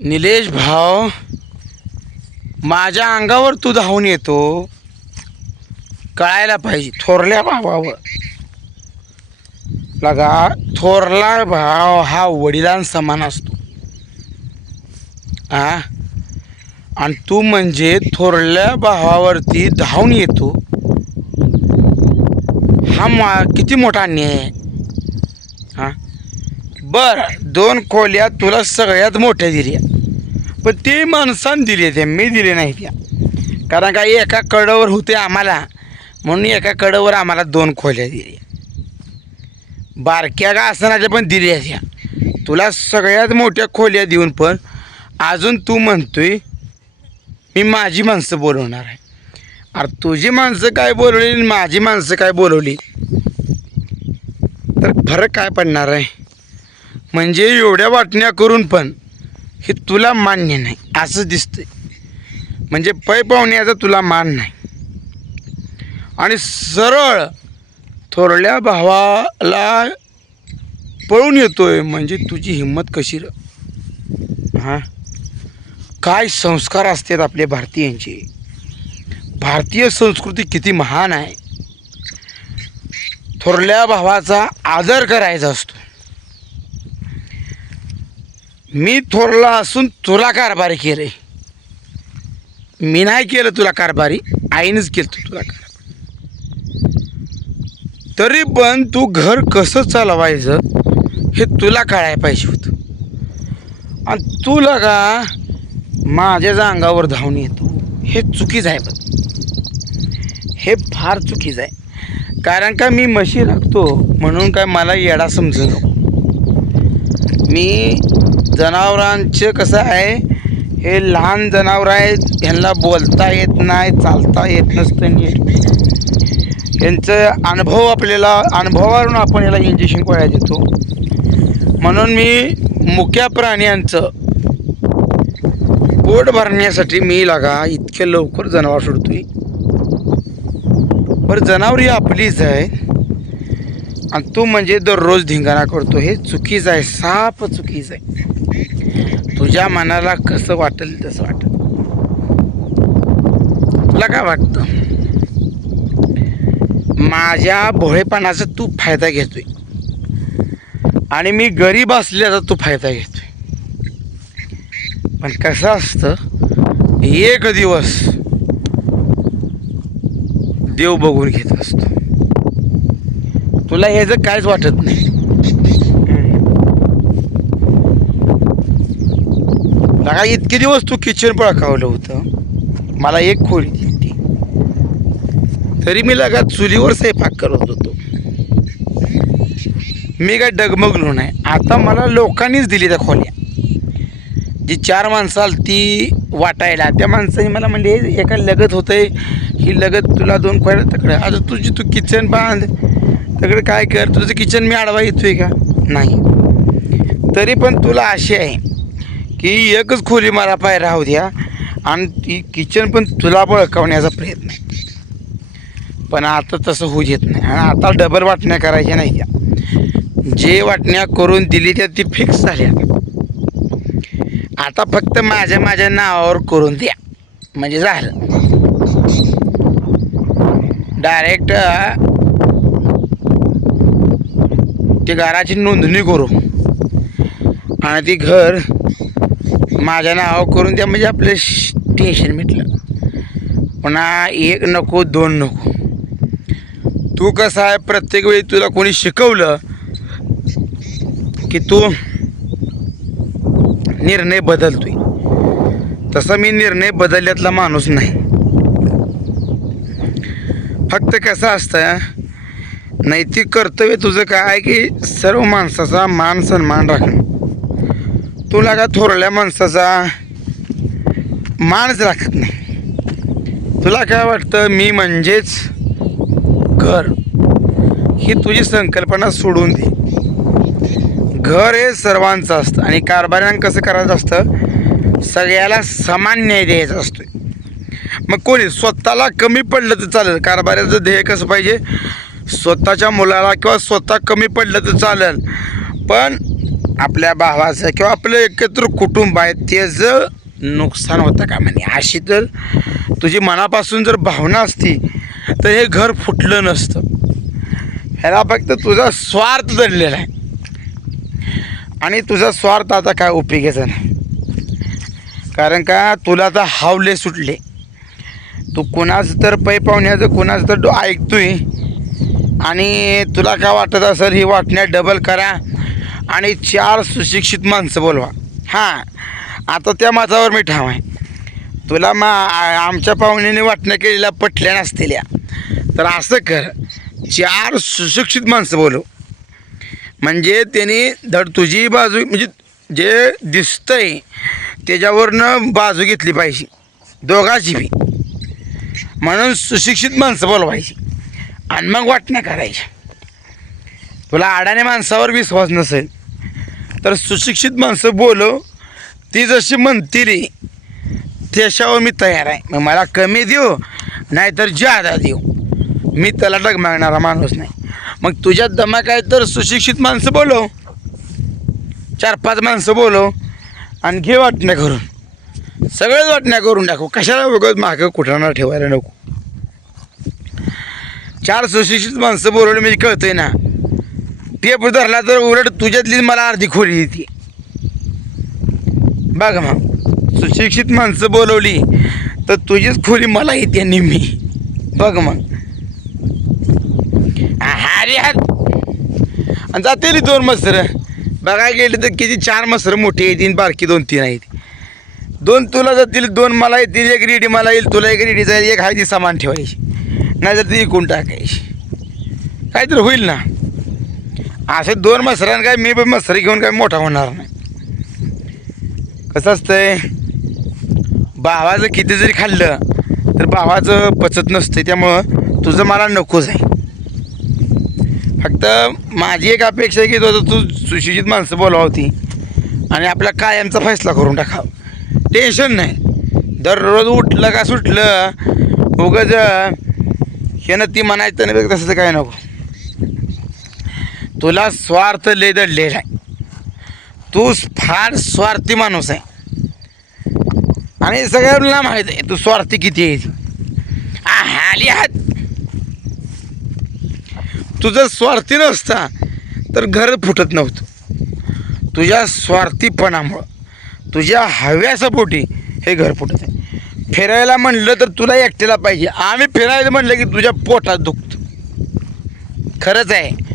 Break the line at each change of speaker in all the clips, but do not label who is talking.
निलेश भाव माझ्या अंगावर तू धावून येतो. कळायला पाहिजे थोरल्या भावावर. लगा थोरला भाव हा वडिलांसमान असतो. आ? आणि तू म्हणजे थोरल्या भावावरती धावून येतो. हा मा किती मोठा अन्याय आहे. हां बरं दोन खोल्या तुला सगळ्यात मोठ्या दिल्या. पण ते माणसानं दिले ते मी दिले नाही त्या. कारण का एका कडावर होते आम्हाला. म्हणून एका कडावर आम्हाला दोन खोल्या दिल्या. बारक्या का असणाऱ्या पण दिल्या त्या. तुला सगळ्यात मोठ्या खोल्या देऊन पण अजून तू म्हणतोय मी माझी माणसं बोलवणार आहे. अरे तुझी माणसं काय बोलवली आणि माझी माणसं काय बोलवली? तर फरक काय पडणार आहे? म्हणजे एवढ्या वाटण्या करून पण हे तुला मान्य नाही असं दिसतंय. म्हणजे पै पाहुण्याचा तुला मान नाही. आणि सरळ थोरल्या भावाला पळून येतोय म्हणजे तुझी हिंमत कशी हां? काय संस्कार असतात आपले भारतीयांचे? भारतीय संस्कृती किती महान आहे. थोरल्या भावाचा आदर करायचा असतो. मी थोरला असून तुला कारभारी केले मी नाही केलं तुला कारभारी आईनेच केलं तू तुला कारभारी. तरी पण तू घर कसं चालवायचं हे तुला कळायला पाहिजे होतं. आणि तुला का माझ्याच अंगावर धावून येतो. हे चुकीचं आहे बघ. हे फार चुकीचं आहे. कारण का मी म्हशी राखतो म्हणून काय मला येडा समजू नको. मी जनावरांचं कसं आहे हे लहान जनावर आहेत ह्यांना बोलता येत नाही चालता येत नसतं नीट. यांचं अनुभव आपल्याला अनुभवावरून आपण याला इंजेक्शन गोळ्या देतो. म्हणून मी मुक्या प्राण्यांचं पोट भरण्यासाठी मी लागा इतके लवकर जनावर सोडतोय. बरं जनावर ही आपलीच आहे. आणि तू म्हणजे दररोज धिंगाणा करतो. हे चुकीचं आहे साप चुकीचं आहे. तुझ्या मनाला कसं वाटेल तसं वाटेल. तुला काय वाटतं? माझ्या भोळेपणाचा तू फायदा घेतोय. आणि मी गरीब असल्याचा तू फायदा घेतोय. पण कसं असतं एक दिवस देव बघून घेत असतो. तुला ह्याचं काहीच वाटत नाही लगा इतके दिवस तू किचन पळकावलं होतं. मला एक खोली दिली. तरी मी लगा चुलीवर स्वयंपाक करत होतो. मी काय डगमगलो नाही. आता मला लोकांनीच दिली त्या खोल्या. जी चार माणसं आली ती वाटायला. त्या माणसाने मला म्हणजे एका लगत होतंय? ही लगत तुला दोन खोल्या तकडे. आता तुझी तू किचन बांध. तकडे काय कर? तुझं किचन मी आडवा येतोय का? नाही. तरी पण तुला अशी आहे. की एकच खोली मला पाय राहू द्या. आणि ती किचन पण तुला बळकावण्याचा प्रयत्न आहे. पण आता तसं होऊ देत नाही. आणि आता डबल वाटण्या करायच्या नाही त्या. जे वाटण्या करून दिली त्या ती फिक्स झाल्या. आता फक्त माझ्या माझ्या नावावर करून द्या. म्हणजे झालं. डायरेक्ट ते घराची नोंदणी करू. आणि ती घर माझ्या नाव करून द्या म्हणजे आपलं टेन्शन मिटलं. पुन्हा एक नको दोन नको. तू कसं आहे प्रत्येक वेळी तुला कोणी शिकवलं की तू निर्णय बदलतोय. तसा मी निर्णय बदलल्यातला माणूस नाही. फक्त कसं असतं नैतिक कर्तव्य तुझं काय आहे की सर्व माणसाचा मान सन्मान राखणं. तुला का थोरल्या माणसाचा माणच राखत नाही? तुला काय वाटतं मी म्हणजेच घर? ही तुझी संकल्पना सोडून दे. घर हे सर्वांचं असतं आणि कारभाऱ्यांना कसं करायचं असतं? सगळ्याला समान न्याय द्यायचा असतो मग कोणी स्वतःला कमी पडलं तर चालेल. कारभाऱ्याचं ध्येय कसं पाहिजे? स्वतःच्या मुलाला किंवा स्वतः कमी पडलं तर चालेल. पण आपल्या भावाचं किंवा आपलं एकत्र कुटुंब आहे त्याचं नुकसान होतं का म्हणे? अशी तर तुझी मनापासून जर भावना असती तर हे घर फुटलं नसतं. ह्याला फक्त तुझा स्वार्थ दडलेला आहे. आणि तुझा स्वार्थ आता काय उपयोगाचा नाही. कारण का तुला तर हावले सुटले. तू कुणाचं तर पै पाहुण्याचं कुणाचं तर डो- ऐकतोय. आणि तुला काय वाटत असेल ही वाटण्या डबल करा. आणि चार सुशिक्षित माणसं बोलवा. हां आता त्या माझावर मी ठाव आहे. तुला मा आमच्या पाहुण्याने वाटण्या केलेल्या पटल्या नसलेल्या तर असं कर चार सुशिक्षित माणसं बोलव म्हणजे त्यांनी धड तुझी बाजू म्हणजे जे दिसतंय त्याच्यावरनं बाजू घेतली पाहिजे. दोघाची बी. म्हणून सुशिक्षित माणसं बोलवायची. आणि मग वाटण्या करायच्या तुला अडाणे माणसावर विश्वास नसेल तर सुशिक्षित माणसं बोलो ती जशी म्हणतील त्याच्यावर मी तयार आहे. मग मला कमी देऊ नाहीतर ज्यादा देऊ. मी त्याला डगमागणारा माणूस नाही. मग तुझ्या दमाक आहे तर सुशिक्षित माणसं बोलव चार पाच माणसं बोलव आणि घे वाटण्या करून. सगळ्याच वाटण्या करून टाकू. कशाला बघत मागं कुठाना ठेवायला नको? चार सुशिक्षित माणसं बोलवली म्हणजे कळतंय ना. टेप धरला तर उलट तुझ्यातली मला अर्धी खोली येते. बघ मग सुशिक्षित माणसं बोलवली तर तुझीच खोली मला येते नेहमी. बघ मग. अरे आणि जाते दोन मसर. बघायला गेले तर किती चार मसर मोठी येतील बारकी दोन तीन आहेत. दोन तुला जातील दोन मला येतील एक रेडी मला येईल तुला एक रेडी जाईल एक हाय ती सामान ठेवायची. नाहीतर ती इकून टाकायची. काहीतरी होईल ना. असे दोन मसरान काय मी पण मसरी घेऊन काय मोठा होणार नाही. कसं असतंय? भावाचं किती जरी खाल्लं तर भावाचं पचत नसतं त्यामुळं तुझं मला नकोच आहे. फक्त माझी एक अपेक्षा आहे की तो तू सुशिक्षित माणसं बोलावं होती. आणि आपला कायमचा फैसला करून टाकावं. टेन्शन नाही. दररोज उठलं का सुटलं उगज हे ना ती म्हणायचं नाही तसं काय नको. तुला स्वार्थ लय दडलेला आहे. तू फार स्वार्थी माणूस आहे. आणि सगळ्यांना माहीत आहे तू स्वार्थी किती आहे हाली आ, हात. तुझं स्वार्थी नसता तर घर फुटत नव्हतं. तुझ्या स्वार्थीपणामुळं तुझ्या हव्याच्या हे घर फुटत आहे. फिरायला म्हणलं तर तुला एकट्याला पाहिजे. आम्ही फिरायला म्हणलं की तुझ्या पोटात दुखतं. खरंच आहे.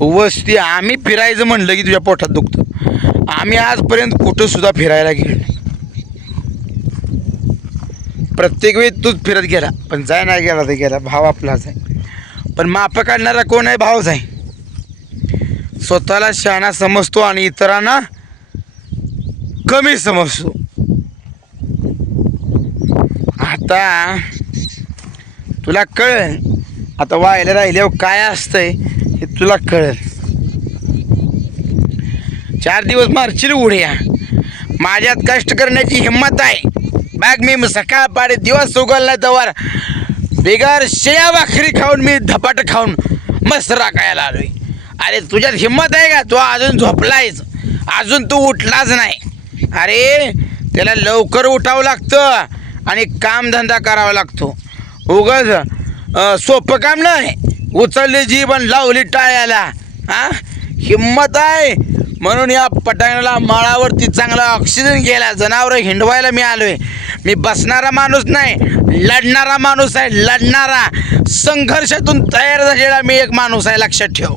वस्ती आम्ही फिरायचं म्हणलं की तुझ्या पोटात दुखतं. आम्ही आजपर्यंत कुठं सुद्धा फिरायला गेलो नाही. प्रत्येक वेळी तूच फिरत गेला पण जाय नाही गेला तर गेला भाव आपलाच आहे. पण माप काढणारा कोण आहे? भावच आहे. स्वतःला शहाणा समजतो आणि इतरांना कमी समजतो. आता तुला कळ आता व्हायला राहिल्यावर काय असतंय? हे तुला कळेल. चार दिवस मारशील उड्या. माझ्यात कष्ट करण्याची हिंमत आहे. मग मी सकाळ पाडे दिवस उगवला तवर बिगर शेया भाकरी खाऊन मी धपाट खाऊन मस्त राखायला आलोय. अरे तुझ्यात हिंमत आहे का? तू अजून झोपलायस. अजून तू उठलाच नाही. अरे त्याला लवकर उठावं लागतं आणि कामधंदा करावा लागतो. उगाच सोपं काम नाही. उचलली जीवन लावली टाळ्याला. हा? हिंमत आहे. म्हणून या पटांगणाला माळावरती चांगला ऑक्सिजन गेला जनावरं हिंडवायला मी आलोय. मी बसणारा माणूस नाही लढणारा माणूस आहे लढणारा. संघर्षातून तयार झालेला मी एक माणूस आहे लक्षात ठेव.